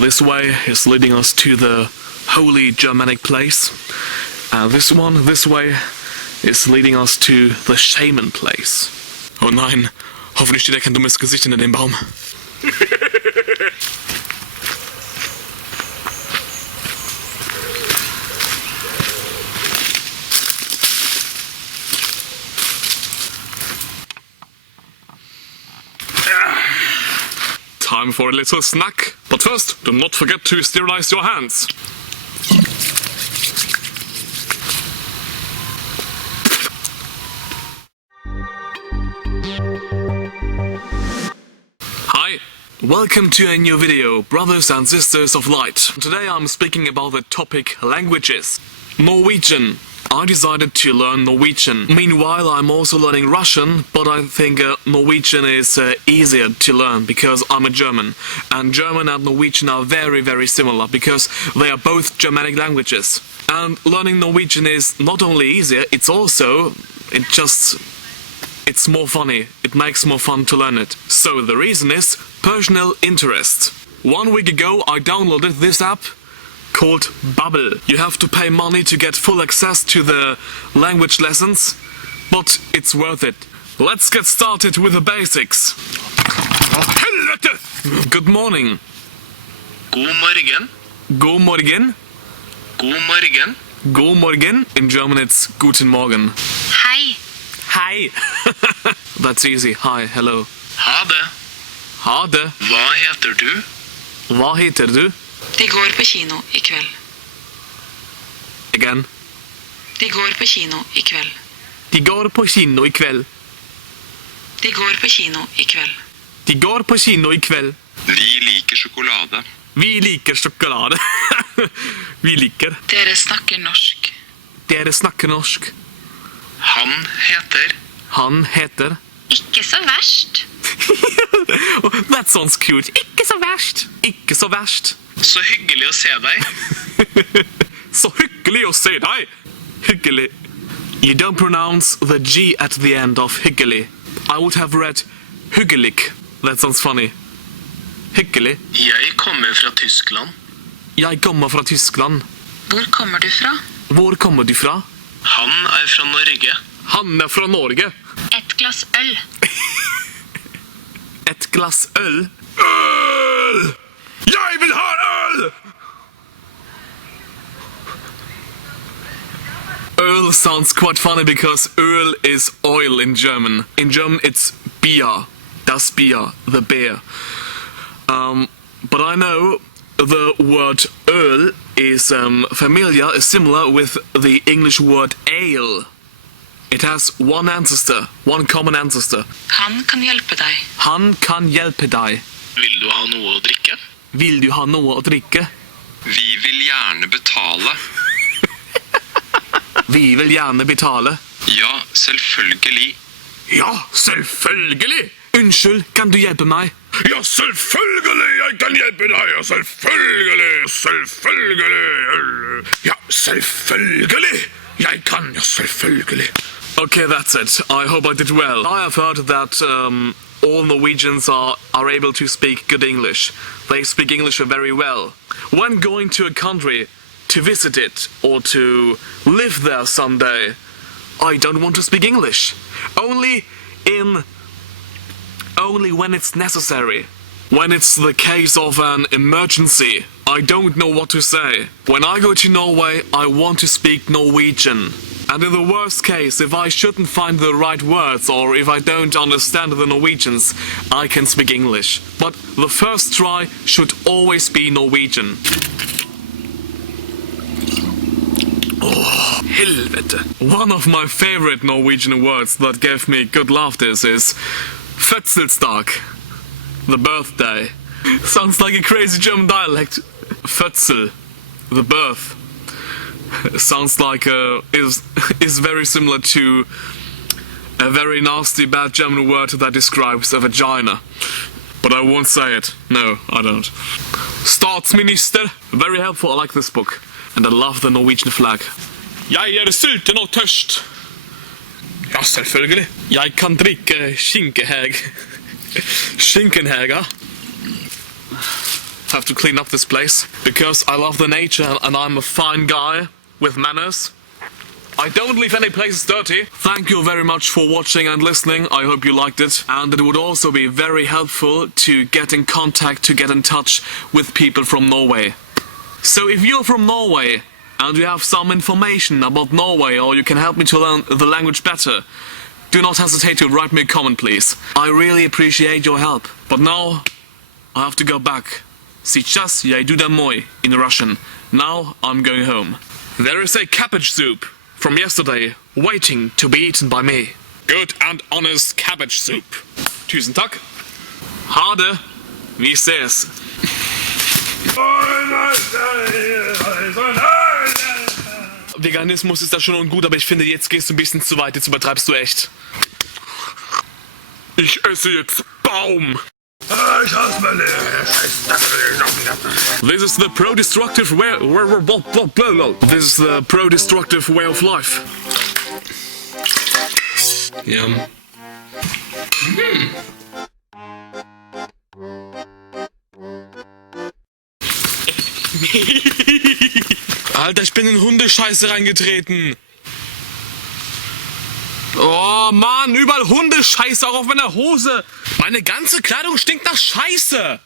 This way is leading us to the holy Germanic place. This way is leading us to the shaman place. Oh nein, hoffentlich steht kein dummes Gesicht hinter dem Baum. Time for a little snack. But first, do not forget to sterilize your hands. Hi, welcome to a new video, brothers and sisters of light. Today I'm speaking about the topic languages. Norwegian. I decided to learn Norwegian. Meanwhile, I'm also learning Russian, but I think Norwegian is easier to learn because I'm a German. And German and Norwegian are very, very similar because they are both Germanic languages. And learning Norwegian is not only easier, it's more funny. It makes more fun to learn it. So the reason is personal interest. 1 week ago, I downloaded this app called Babbel. You have to pay money to get full access to the language lessons, but it's worth it. Let's get started with the basics. Good morning. God morgen. God morgen. God morgen. God morgen. In German it's Guten Morgen. Hei. Hi. That's easy. Hi, hello. Ha det. Ha det. Hva heter du? Hva heter du? De går på kino I kveld. Again. De går på kino I kveld. De går på kino I kveld. De går på kino I kveld. De går på kino I kveld. Vi liker sjokolade. Vi liker sjokolade. Vi liker. Dere snakker norsk. Dere snakker norsk. Han heter. Han heter. Ikke så verst. That sounds cute. Ikke så verst. Ikke så verst. Så hyggelig å se deg. Så hyggelig å se deg. Hyggelig. You don't pronounce the G at the end of hyggelig. I would have read hyggelig. That sounds funny. Hyggelig. Jeg kommer fra Tyskland. Jeg kommer fra Tyskland. Hvor kommer du fra? Hvor kommer du fra? Han fra Norge. Han fra Norge. Et glass øl. Et glass øl. Øl! Jeg vil ha øl! Öl sounds quite funny because öl is oil in German. In German it's Bier. Das Bier, the beer. But I know the word öl is familiar, is similar with the English word ale. It has one ancestor, one common ancestor. Han kan hjelpe deg. Han kan hjelpe deg. Vil du ha noe å drikke? Vil du ha noe å drikke? Vi vil gjerne betale. Vi vil gjerne betale. Ja, selvfølgelig. Ja, selvfølgelig! Unnskyld, kan du hjelpe meg? Ja, selvfølgelig, jeg kan hjelpe deg. Ja, selvfølgelig, selvfølgelig. Ja, selvfølgelig. Jeg kan, ja, selvfølgelig. Okay, that's it. I hope I did well. I have heard that all Norwegians are able to speak good English. They speak English very well. When going to a country to visit it or to live there someday, I don't want to speak English. Only when it's necessary. When it's the case of an emergency, I don't know what to say. When I go to Norway, I want to speak Norwegian. And in the worst case, if I shouldn't find the right words or if I don't understand the Norwegians, I can speak English. But the first try should always be Norwegian. Oh, helvete. One of my favorite Norwegian words that gave me good laughter is fødselsdag, the birthday. Sounds like a crazy German dialect. Fødsel, the birth. Sounds like is very similar to a very nasty bad German word that describes a vagina. But I won't say it. No, I don't. Statsminister. Very helpful. I like this book. And I love the Norwegian flag. Jeg sulten og tørst. Ja, selvfølgelig. Jeg kan drikke skinkeheg. Skinkenhega. have to clean up this place because I love the nature and I'm a fine guy with manners. I don't leave any places dirty. Thank you very much for watching and listening. I hope you liked it. And it would also be very helpful to get in contact, to get in touch with people from Norway. So if you're from Norway and you have some information about Norway or you can help me to learn the language better, do not hesitate to write me a comment, please. I really appreciate your help. But now I have to go back. Сейчас я иду домой in Russian. Now I'm going home. There is a cabbage soup from yesterday waiting to be eaten by me. Good and honest cabbage soup. Tusen takk. Ha det. Vi ses. Veganismus ist da schon gut, aber ich finde, jetzt gehst du ein bisschen zu weit. Jetzt übertreibst du echt. Ich esse jetzt Baum. This is the pro-destructive way. This is the pro-destructive way of life. Yum. Alter, ich bin in Hundescheiße reingetreten. Oh Mann, überall Hundescheiße, auch auf meiner Hose. Meine ganze Kleidung stinkt nach Scheiße.